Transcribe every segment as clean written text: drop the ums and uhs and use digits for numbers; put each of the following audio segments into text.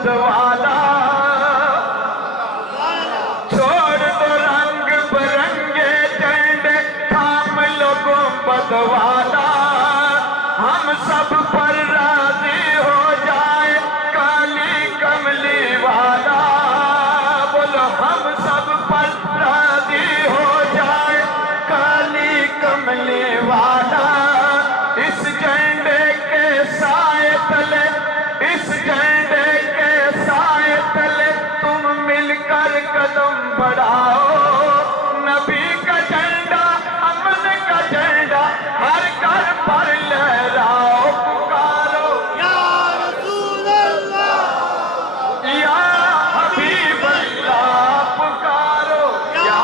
گنبد والا چھوڑ دو رنگ برنگے جھنڈے تھام لو گنبد والا ہم سب پر راضی ہو جائے کالی کملی والا بولو ہم سب پر راضی ہو جائے کالی کملی والا اس جھنڈے کے سائے تلے اس جھنڈے کے سائے تلے تم مل کر قدم بڑھاؤ نبی کا جھنڈا امن کا جھنڈا ہر گھر پر لہراؤ پکارو یا رسول اللہ یا حبیب اللہ پکارو یا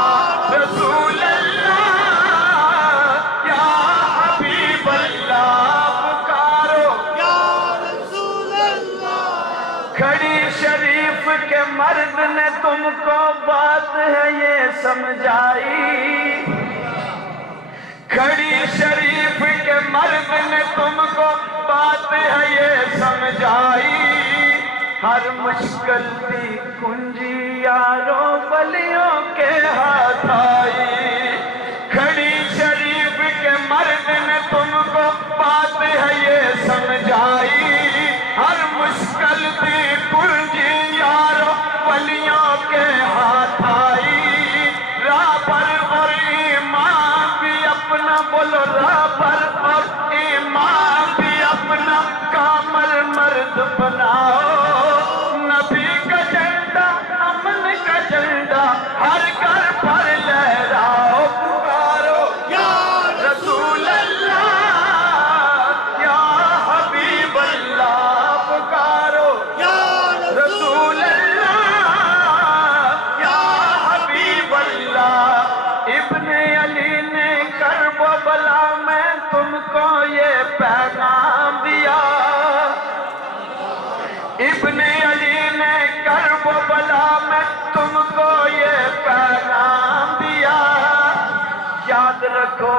رسول اللہ یا حبیب اللہ پکارو یا رسول اللہ کھڑی شریف کے مرد نے تم کو بات ہے یہ سمجھائی کھڑی شریف کے مرد نے تم کو بات ہے یہ سمجھائی ہر مشکل کی کنجی یاروں ولیوں کے ہاتھ آئی کھڑی شریف کے مرد نے تم کو بات ہے یہ سمجھائی ہر مشکل کی کنجی یاروں ولیوں کے ہاتھ آئی رابر اور ایمان بھی اپنا بولو رابر اور ایمان بھی اپنا کامل مرد بناؤ نبی کا جھنڈا امن کا جھنڈا ہر گھر پر لہراؤ پکارو یا رسول اللہ یا حبیب اللہ پکارو یا رسول اللہ یا حبیب اللہ ابن علی نے کرب و بلا میں تم کو یہ پیغام دیا ابن علی نے کرب و بلا میں تم کو یہ پیغام دیا یاد رکھو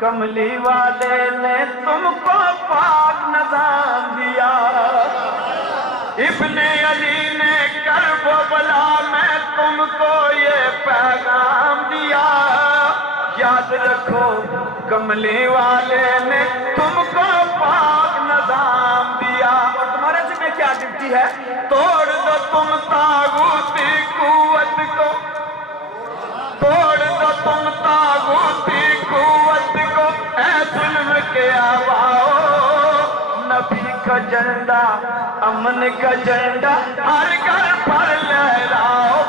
کملی والے نے تم کو پاک نظام دیا ابن علی نے کرب و بلا میں تم کو یہ پیغام دیا یاد رکھو کملی والے نے تم کو پاک نظام دیا اور تمہارے ذمہ کیا ڈیوٹی ہے توڑ دو تم طاغوتی قوت کو توڑ دو تم طاغوتی قوت کو اے ظلم کے آباؤ نبی کا جھنڈا امن کا جھنڈا ہر گھر پر لہراؤ